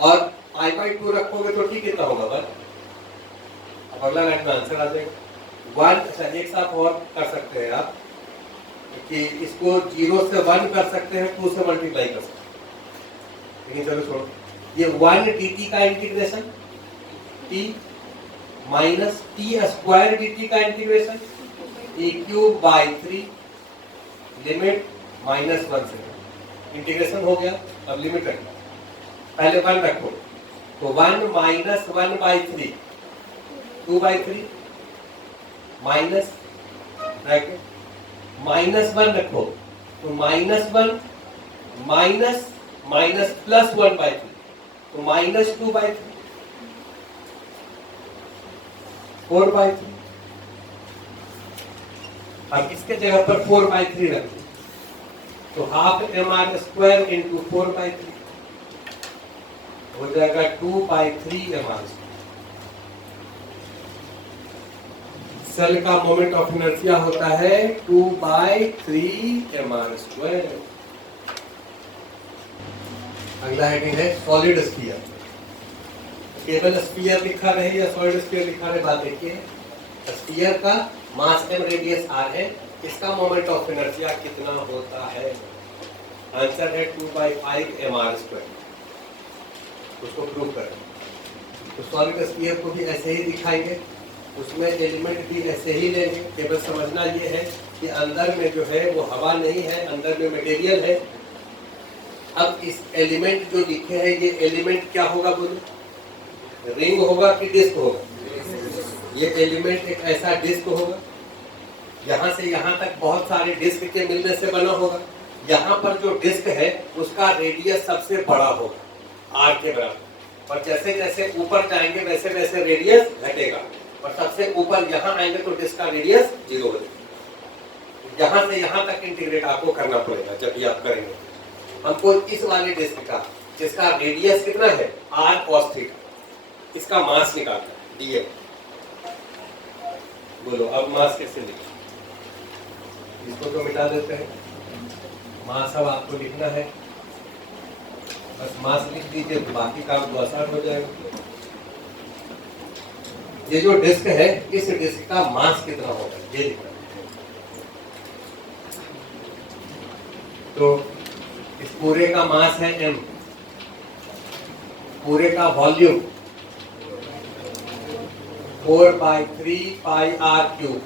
और pi by 2 रखोगे तो ठीक कितना होगा 1। अब अगला लाइन में आंसर आ जाएगा 1। अच्छा एक साथ और कर सकते हैं आप कि इसको 0 से 1 कर सकते हैं, 2 से मल्टीप्लाई कर सकते हैं, लेकिन चलो छोड़ो। ये 1 dt का integration t minus T square dt का integration e cube by 3 limit -1 से। इंटीग्रेशन हो गया, अब लिमिट रखना। पहले 1 रखो तो 1 minus 1 by 3 2 by 3 minus bracket -1 रखो तो -1 माइनस माइनस प्लस 1 बाई 3 तो -2 बाई 3 4 बाई 3। अब इसके जगह पर 4 बाई 3 रख दो तो half mr square into 4 by 3 हो जाएगा 2 बाई 3 mr। सेल का मोमेंट ऑफ इनर्शिया होता है 2 बाई 3 mr स्क्वायर। अगला हेडिंग है सॉलिड स्फीयर। केवल स्फीयर लिखा रहे या सॉलिड स्फीयर लिखा रहे बात देखिए। स्फीयर का मास m रेडियस r है, इसका मोमेंट ऑफ इनर्शिया कितना होता है? आंसर है 2 बाई 5 mr स्क्वायर। उसको प्रूव करें तो सॉलिड स्फीयर को भी ऐसे ही दिखाएंगे, उसमें एलिमेंट भी ऐसे ही लेंगे। केवल समझना ये है कि अंदर में जो है वो हवा नहीं है, अंदर में मटेरियल है। अब इस एलिमेंट जो लिखे हैं ये एलिमेंट क्या होगा बोलो? रिंग होगा कि डिस्क होगा? ये एलिमेंट एक ऐसा डिस्क होगा, यहाँ से यहाँ तक बहुत सारे डिस्क के मिलने से बना होगा। यहाँ पर जो डिस्क है उसका रेडियस सबसे बड़ा होगा आर के बराबर, और जैसे जैसे ऊपर जाएंगे वैसे वैसे रेडियस घटेगा, और सबसे ऊपर यहाँ आएंगे तो डिस्क का रेडियस 0 हो जाएगा। यहाँ से यहाँ तक इंटीग्रेट आपको करना पड़ेगा जब भी आप करेंगे। हमको इस वाले डिस्क का जिसका रेडियस कितना है r cos थीटा, इसका मास निकालना है dm। बोलो अब मास कैसे लिखें? इसको तो मिटा देते हैं, मास अब आपको लिखना है, बस मास लिख दीजिए तो बाकी काम तो आसान हो जाएगा। ये जो डिस्क है इस डिस्क का मास कितना होगा ये लिखना है। तो इस पूरे का मास है m, पूरे का volume 4 by 3 pi r cube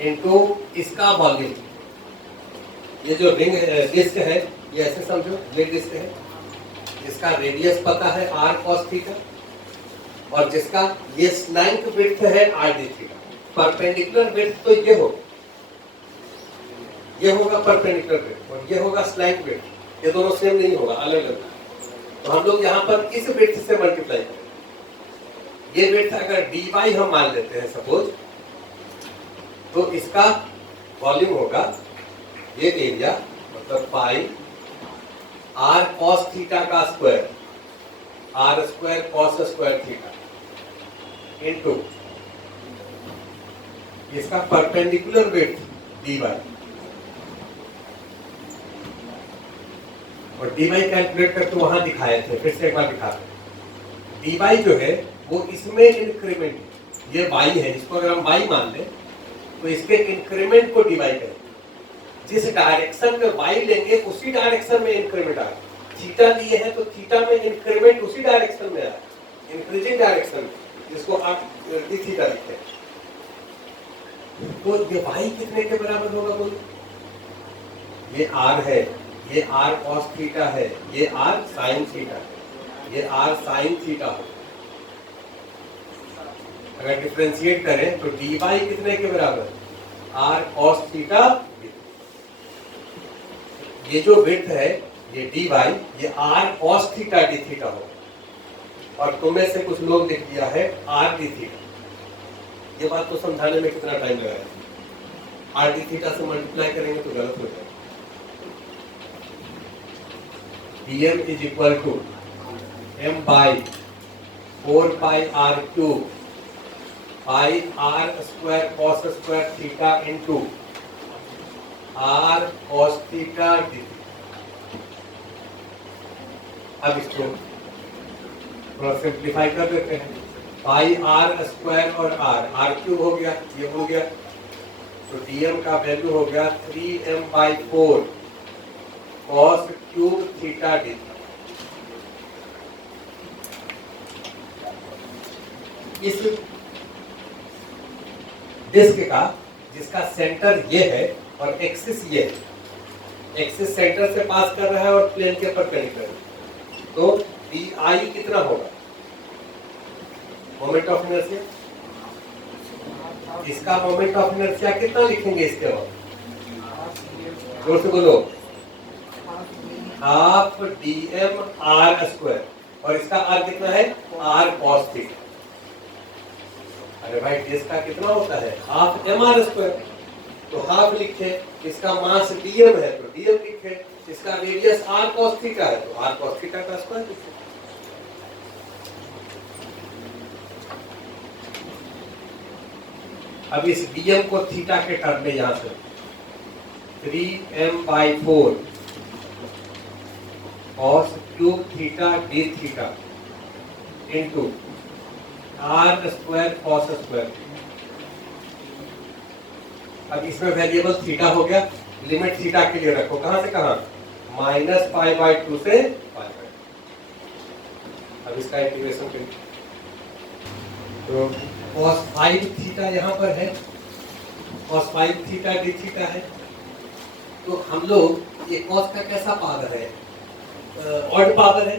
into इसका वॉल्यूम। ये जो रिंग डिस्क है ये ऐसे समझो, ये डिस्क है, इसका रेडियस पता है r cos थीटा, और जिसका ये स्लैंट विड्थ है r d theta. Perpendicular width तो ये होगा, ये होगा परपेंडिकुलर विड्थ, और ये होगा स्लैंट विड्थ। ये दोनों सेम नहीं होगा, अलग अलग। तो हम लोग यहाँ पर इस विड्थ से मल्टीप्लाई करें। ये विड्थ अगर dy हम मान लेते हैं सपोज, तो इसका वॉल्यूम होगा ये एरिया मतलब पाई r cos थीटा का square, r square cos square theta into इसका परपेंडिकुलर विड्थ dy। और dy कैलकुलेट करके वहां दिखाए थे, फिर से एक बार दिखाते हैं। dy जो है वो इसमें इंक्रीमेंट, ये y है, इसको अगर हम y मान लें तो इसके इंक्रीमेंट को डिवाइड करें। जिस डायरेक्शन में y लेंगे उसी डायरेक्शन में इंक्रीमेंट आएगा। थीटा लिए हैं तो थीटा में इंक्रीमेंट उसी डायरेक्शन में आएगा, इंक्रीजिंग डायरेक्शन में, जिसको आप d थीटा लिखते हैं। तो ये y कितने के बराबर होगा बोलो? ये r है, ये r cos थीटा है, ये r sin थीटा है, ये r sin थीटा होगा। अगर डिफरेंशिएट करें तो dy कितने के बराबर? r cos theta. ये जो विड्थ है ये dy, ये r cos theta d theta होगा, और तुम्हें से कुछ लोग लिख दिया है r d थीटा। ये बात तो समझाने में कितना टाइम लगाया? r d थीटा से मल्टीप्लाई करेंगे तो गलत हो जाएगा। dm is equal to m by 4 pi r cube pi r square cos square theta into r cos theta d। अब इसको थोड़ा सिंप्लीफाई कर देते हैं। पाई आर स्क्वायर और आर क्यूब हो गया, ये हो गया, तो dm का वैल्यू हो गया 3m/4 cos cube theta D. इस डिस्क का जिसका सेंटर ये है और एक्सिस ये है, एक्सिस सेंटर से पास कर रहा है और प्लेन के परपेंडिकुलर, तो bi कितना होगा मोमेंट ऑफ इनर्शिया? इसका मोमेंट ऑफ इनर्शिया कितना लिखेंगे इसके बाद? जोर से बोलो। हाफ dm r स्क्वायर, और इसका r कितना है? r cos theta. अरे भाई इसका कितना होता है? हाफ mr स्क्वायर, तो हाफ लिखे, इसका मास dm है तो dm लिखे, इसका रेडियस r cos थीटा है तो r cos थीटा का स्क्वायर लिखे। अब इस dm को थीटा के टर्म में यहां से 3m/4 cos cube theta D theta into r square cos square. अब इसमें वेरिएबल थीटा हो गया, लिमिट थीटा के लिए रखो, कहां से कहां? -π/2 से π/2। अब इसका इंटीग्रेशन करिए, तो cos 5 थीटा यहाँ पर है, cos 5 थीटा डी थीटा है, तो हम लोग ये cos का कैसा पावर है? ऑड पावर है।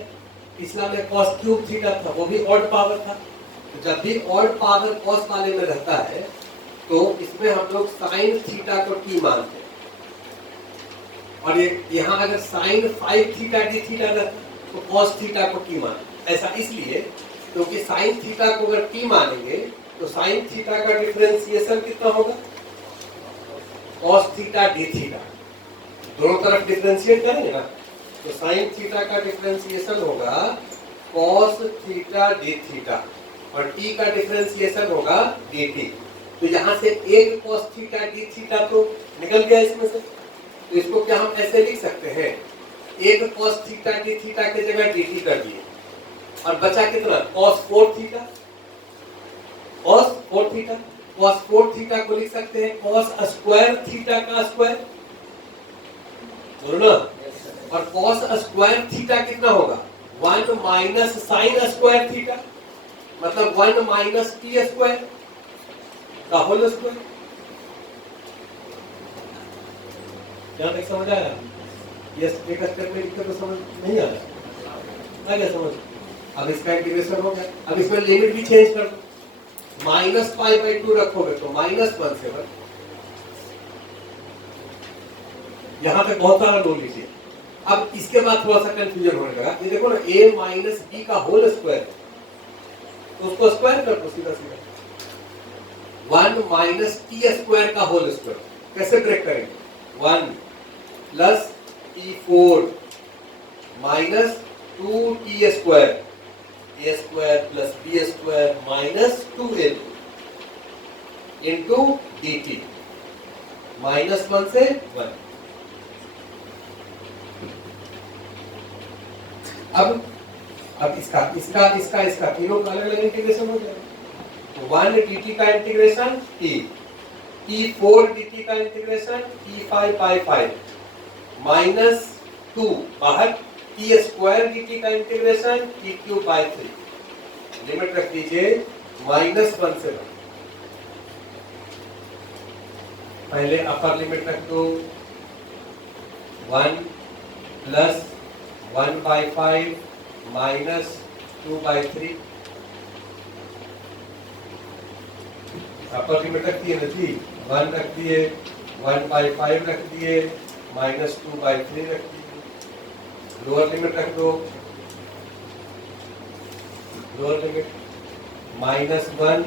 पिछला में cos क्यूब थीटा था, वो भी ऑड पावर था। तो जब भी ऑड पावर cos वाले में रहता है तो इसमें हम लोग साइन थीटा को t मानते हैं, और ये यहाँ अगर साइन 5 थीटा डी थीटा रहता तो cos थीटा को t मानते। ऐसा इसलिए क्योंकि साइन थीटा को अगर t मानेंगे तो साइन थीटा का डिफरेंशिएशन कितना होगा? cos थीटा डी थीटा, दोनों तरफ डिफरेंशिएट करेंगे ना, तो साइन थीटा का डिफरेंशिएशन होगा cos थीटा डी थीटा, और t का डिफरेंशिएशन होगा dt। तो यहाँ से एक cos थीटा डी थीटा तो निकल गया इसमें से, तो इसको क्या हम ऐसे लिख सकते हैं? एक cos थीटा डी थीटा की जगह dt कर दिए, और बचा कितना? cos 4 theta. cos 4 theta, cos 4 theta को लिख सकते हैं cos स्क्वायर थीटा का स्क्वायर, बोलो ना। और cos स्क्वायर थीटा कितना होगा? 1 माइनस साइन स्क्वायर थीटा, मतलब 1 माइनस t स्क्वायर का होल स्क्वायर। यहाँ तक समझ आया? ये एक स्टेप में लिखते तो समझ नहीं आ रहा, आ गया समझ? अब इसका इंटीग्रेशन हो गया। अब इसमें लिमिट भी चेंज कर दो, -π/2 रखोगे तो -1 से 1। यहां तक बहुत सारा लो लीजिए। अब इसके बाद थोड़ा सा कंफ्यूजन होने लगा, ये देखो ना, a माइनस b का होल स्क्वायर, तो उसको स्क्वायर कर दो सीधा सीधा। 1 माइनस t स्क्वायर का होल स्क्वायर कैसे ब्रेक करेंगे? 1 plus t4 minus 2t square, a square plus b square minus 2a into dt, -1 से 1। अब इसका तीनों का अलग अलग इंटीग्रेशन हो जाएगा। 1 dt का इंटीग्रेशन t4 dt का इंटीग्रेशन t5/5 माइनस 2 बाहर, t स्क्वायर dt का इंटीग्रेशन t3/3। लिमिट रख दीजिए -1 से 1। पहले अपर लिमिट रख दो, 1 प्लस 1/5 माइनस 2/3। अपर लिमिट रख दिए ना जी, 1 रख दिए, 1/5 रख दिए, -2/3 रख दिए। लोअर लिमिट रख दो, लोअर लिमिट -1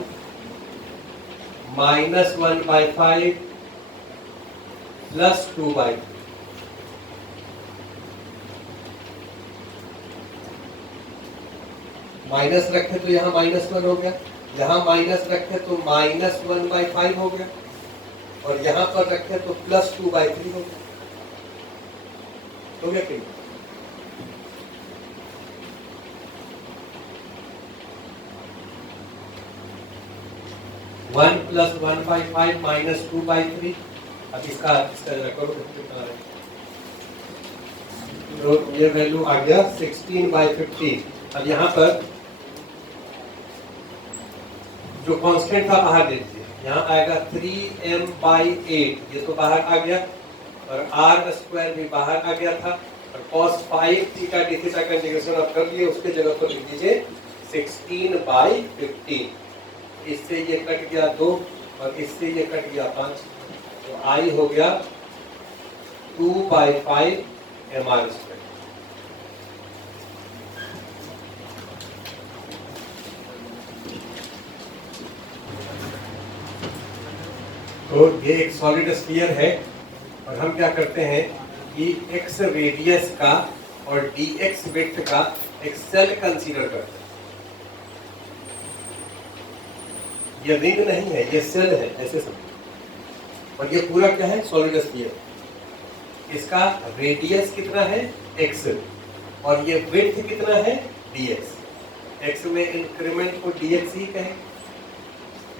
-1/5 प्लस 2/3। माइनस रखे तो यहाँ -1 हो गया, यहाँ माइनस रखे तो -1/5 हो गया, और यहाँ पर रखे तो +2/3 हो गया। हो गया कि 1 + 1/5 - 2/3। अब इसका जरा करो, तो ये वैल्यू आ गया 16/15। अब यहाँ पर जो कांस्टेंट था बाहर दे दीजिए, यहाँ आएगा 3m/8, ये तो बाहर आ गया, और r² भी बाहर आ गया था, और cos 5 थीटा d थीटा का इंटीग्रेशन आप कर लिए, उसके जगह पर लिख दीजिए 16/15। इससे ये कट गया 2 और इससे ये कट गया 5, तो I हो गया 2/5 mr²। तो ये एक सॉलिड स्फीयर है, और हम क्या करते हैं कि x रेडियस का और dx विड्थ का एक सेल कंसीडर करते हैं। ये रिंग नहीं है, ये सेल है, ऐसे समझो। और ये पूरा क्या है, सॉलिड स्फीयर। इसका रेडियस कितना है, x, और ये विड्थ कितना है, dx। x में इंक्रीमेंट को dx ही कहें।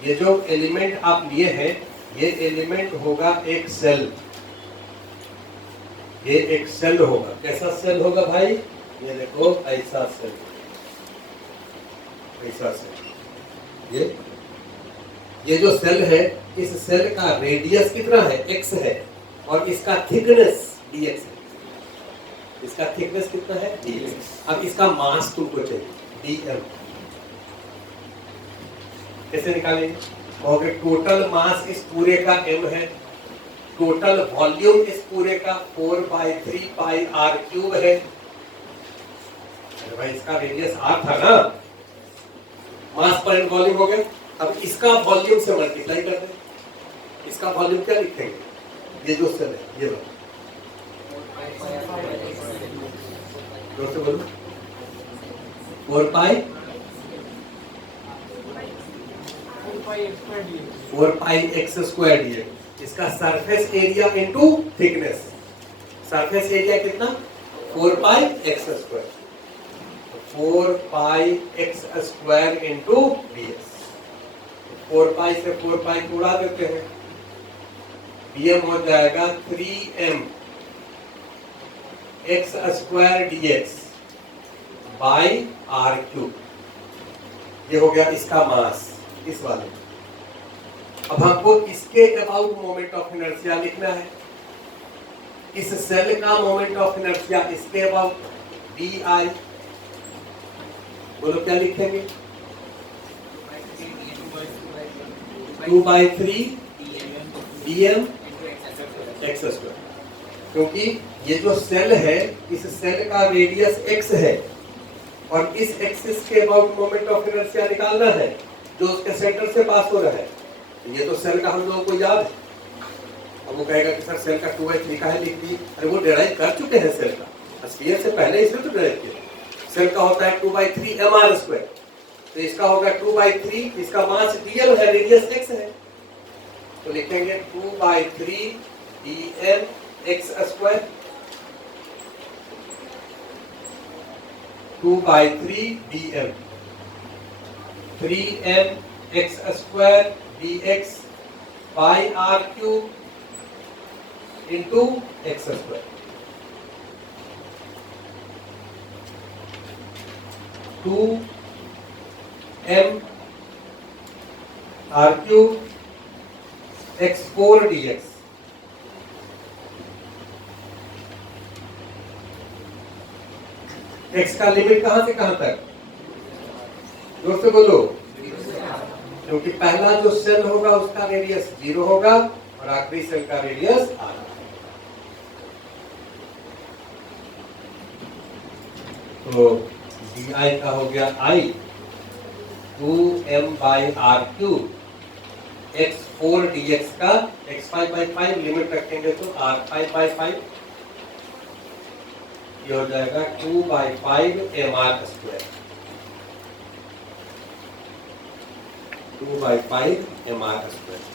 ये जो एलिमेंट आप लिए हैं, ये एलिमेंट होगा एक सेल। ये एक सेल होगा। कैसा सेल होगा भाई, ये देखो ऐसा सेल, ऐसा सेल। ये जो सेल है, इस सेल का रेडियस कितना है, x है, और इसका थिकनेस dx है। इसका थिकनेस कितना है, dx। अब इसका मास तुमको चाहिए, dm। कैसे निकालेंगे, और टोटल मास इस पूरे का m है, टोटल वॉल्यूम इस पूरे का 4/3 पाई r³ है। अरे भाई इसका रेडियस r था ना, मास पर वॉल्यूम हो गया। अब इसका वॉल्यूम से मल्टीप्लाई कर दें। इसका वॉल्यूम क्या लिखेंगे, ये जो सेल है, ये वाला, जोर से बोलो, 4π x²। इसका surface area into thickness. Surface area कितना, 4π x²। 4π x² into ds। 4π से 4π को उड़ा देते हैं, dm हो जाएगा 3m x² dx by r³। ये हो गया इसका मास, इस वाले। अब हमको इसके अबाउट मोमेंट ऑफ इनर्शिया लिखना है। इस सेल का मोमेंट ऑफ इनर्शिया इसके अबाउट di। बोलो क्या लिखेंगे, 2/3 dm x²। क्योंकि ये जो सेल है, इस सेल का रेडियस x है, और इस एक्सिस के अबाउट मोमेंट ऑफ इनर्शिया निकालना है, जो उसके सेंटर से पास हो रहा है। ये तो सेल का हम लोगों को याद है। अब वो कहेगा कि सर सेल का 2/3 का है, लिख दी। अरे वो डिराइव कर चुके हैं सेल का, स्फीयर से पहले इसमें तो डिराइव किया। सेल का होता है 2/3 mr², तो इसका होगा 2/3, इसका मास dm है, रेडियस x है, तो लिखेंगे 2/3 dm x²। 2/3 dm 3m x² dx by r³ into x²। Two m r³ x4 dx। x का लिमिट कहां से कहां तक, जोर से बोलो, क्योंकि पहला जो सेल होगा उसका रेडियस 0 होगा, और आखिरी सेल का रेडियस r। तो di का हो गया I 2m/r³ x4 dx का x5/5 लिमिट रखेंगे तो r5/5, ये हो जाएगा 2/5 mr²। 2/5 mr²।